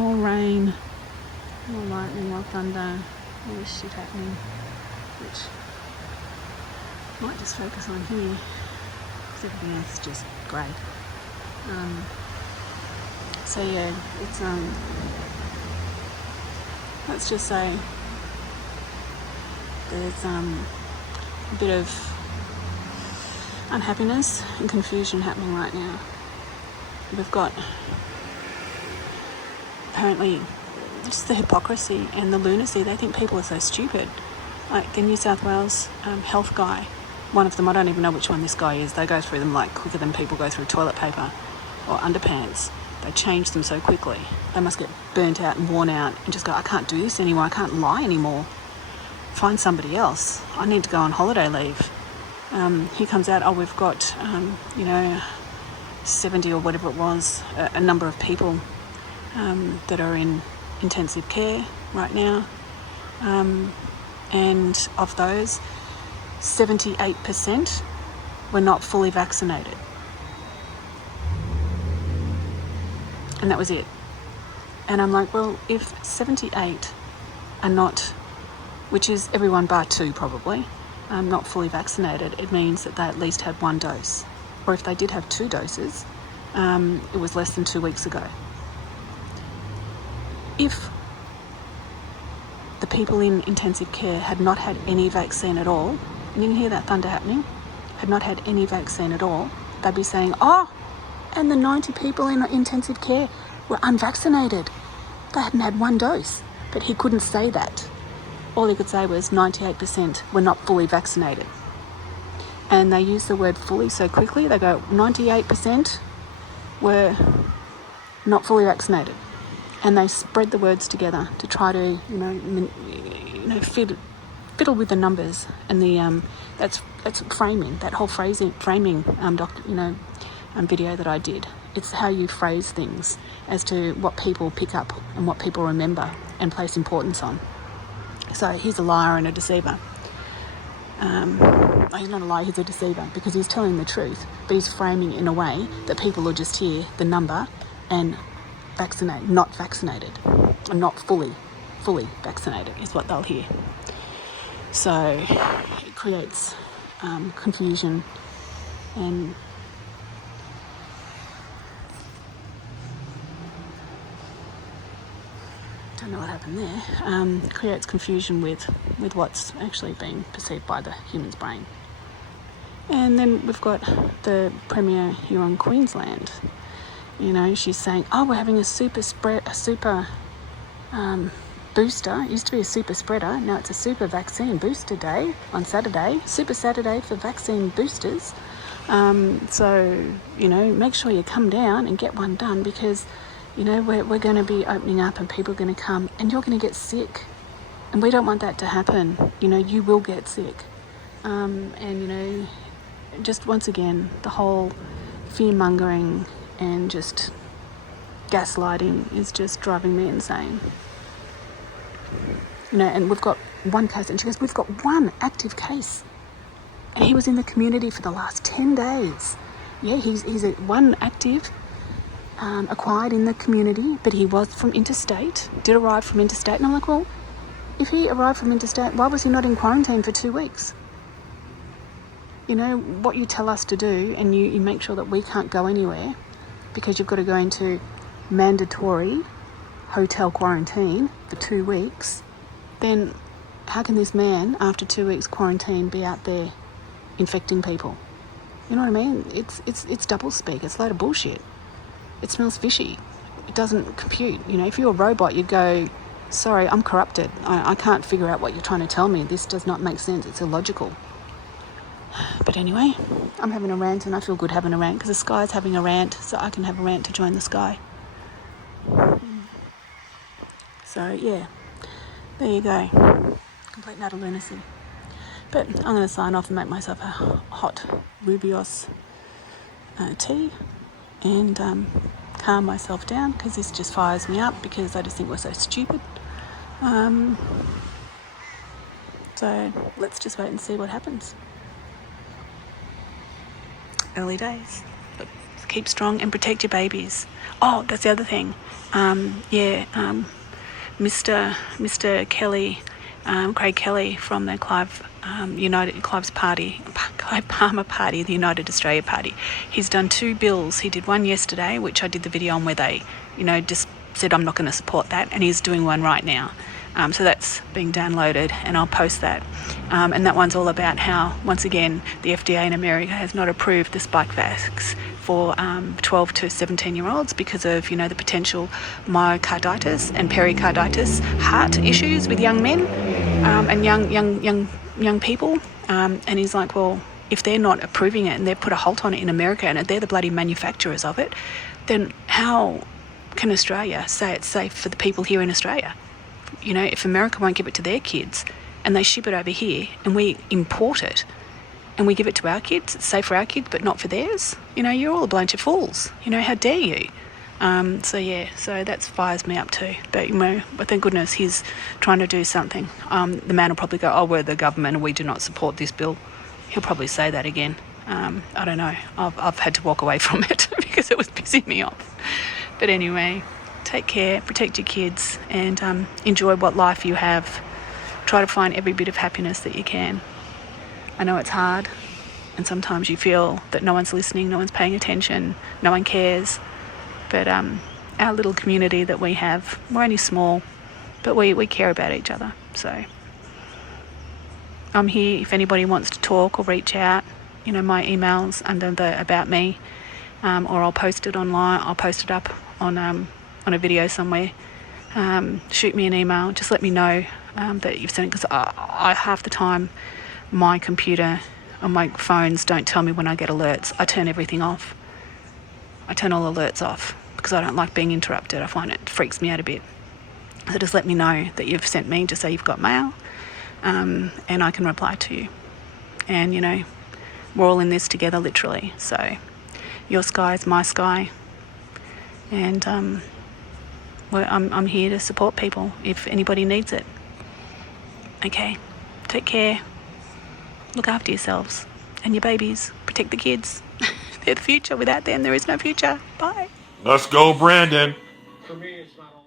more rain, more lightning, more thunder, all this shit happening, which might just focus on here because everything else is just grey. So yeah, it's let's just say there's a bit of unhappiness and confusion happening right now. We've got apparently just the hypocrisy and the lunacy. They think people are so stupid. Like the New South Wales health guy, one of them, I don't even know which one this guy is. They go through them like quicker than people go through toilet paper or underpants. They change them so quickly. They must get burnt out and worn out and just go, I can't do this anymore. I can't lie anymore. Find somebody else. I need to go on holiday leave. He comes out, oh, we've got, 70 or whatever it was, a number of people that are in intensive care right now. And of those, 78% were not fully vaccinated. And that was it. And I'm like, well, if 78 are not, which is everyone bar 2 probably, not fully vaccinated, it means that they at least had 1 dose. Or if they did have 2 doses, it was less than 2 weeks ago. If the people in intensive care had not had any vaccine at all, and you can hear that thunder happening, had not had any vaccine at all, they'd be saying, oh, and the 90 people in intensive care were unvaccinated. They hadn't had 1 dose. But he couldn't say that. All he could say was 98% were not fully vaccinated. And they use the word fully so quickly. They go, 98% were not fully vaccinated. And they spread the words together to try to, fiddle with the numbers and the that's framing. That whole framing video that I did. It's how you phrase things as to what people pick up and what people remember and place importance on. So he's a liar and a deceiver. He's not a liar, he's a deceiver because he's telling the truth, but he's framing it in a way that people will just hear the number and not vaccinated, and not fully vaccinated is what they'll hear. So it creates confusion and don't know what happened there. Creates confusion with what's actually being perceived by the human's brain. And then we've got the Premier here on Queensland. She's saying, oh, we're having a super booster. It used to be a super spreader. Now it's a super vaccine booster day on Saturday. Super Saturday for vaccine boosters. So, make sure you come down and get one done because, we're going to be opening up and people are going to come and you're going to get sick. And we don't want that to happen. You will get sick. And, just once again, the whole fear-mongering and just gaslighting is just driving me insane. And we've got 1 case, and she goes, we've got 1 active case. And he was in the community for the last 10 days. Yeah, he's 1 active, acquired in the community, but he was from interstate, did arrive from interstate. And I'm like, well, if he arrived from interstate, why was he not in quarantine for 2 weeks? What you tell us to do, and you make sure that we can't go anywhere because you've got to go into mandatory hotel quarantine for 2 weeks, then how can this man, after 2 weeks quarantine, be out there infecting people? You know what I mean? It's double speak. It's a load of bullshit. It smells fishy. It doesn't compute. If you're a robot, you'd go, sorry, I'm corrupted. I can't figure out what you're trying to tell me. This does not make sense. It's illogical. But anyway, I'm having a rant and I feel good having a rant because the sky's having a rant, so I can have a rant to join the sky. So yeah, there you go. Complete and utter lunacy. But I'm going to sign off and make myself a hot Rubios tea and calm myself down because this just fires me up because I just think we're so stupid. So let's just wait and see what happens. Early days, but it's keep strong and protect your babies. Oh, that's the other thing. Mr. Kelly, Craig Kelly from the Clive Palmer Party, the United Australia Party. He's done 2 bills. He did one yesterday, which I did the video on, where they, just said I'm not going to support that, and he's doing one right now. So that's being downloaded, and I'll post that. And that one's all about how, once again, the FDA in America has not approved the spike vax for 12 to 17-year-olds because of, the potential myocarditis and pericarditis heart issues with young men and young people. And he's like, well, if they're not approving it and they've put a halt on it in America and they're the bloody manufacturers of it, then how can Australia say it's safe for the people here in Australia? If America won't give it to their kids and they ship it over here and we import it and we give it to our kids, it's safe for our kids but not for theirs, you're all a bunch of fools. How dare you? So that fires me up too. But thank goodness he's trying to do something. The man will probably go, oh, we're the government and we do not support this bill. He'll probably say that again. I don't know. I've had to walk away from it because it was pissing me off. But anyway, take care, protect your kids, and enjoy what life you have. Try to find every bit of happiness that you can. I know it's hard, and sometimes you feel that no one's listening, no one's paying attention, no one cares. But our little community that we have, we're only small, but we care about each other. So I'm here if anybody wants to talk or reach out. My email's under the About Me, or I'll post it online. I'll post it up on a video somewhere. Shoot me an email. Just let me know that you've sent it, because I half the time my computer or my phones don't tell me when I get alerts. I turn everything off. I turn all alerts off because I don't like being interrupted. I find it freaks me out a bit. So just let me know that you've sent me, just say you've got mail, and I can reply to you. And we're all in this together, literally. So your sky is my sky, and I'm here to support people if anybody needs it. Okay, take care. Look after yourselves and your babies. Protect the kids. They're the future. Without them, there is no future. Bye. Let's go, Brandon. For me, it's not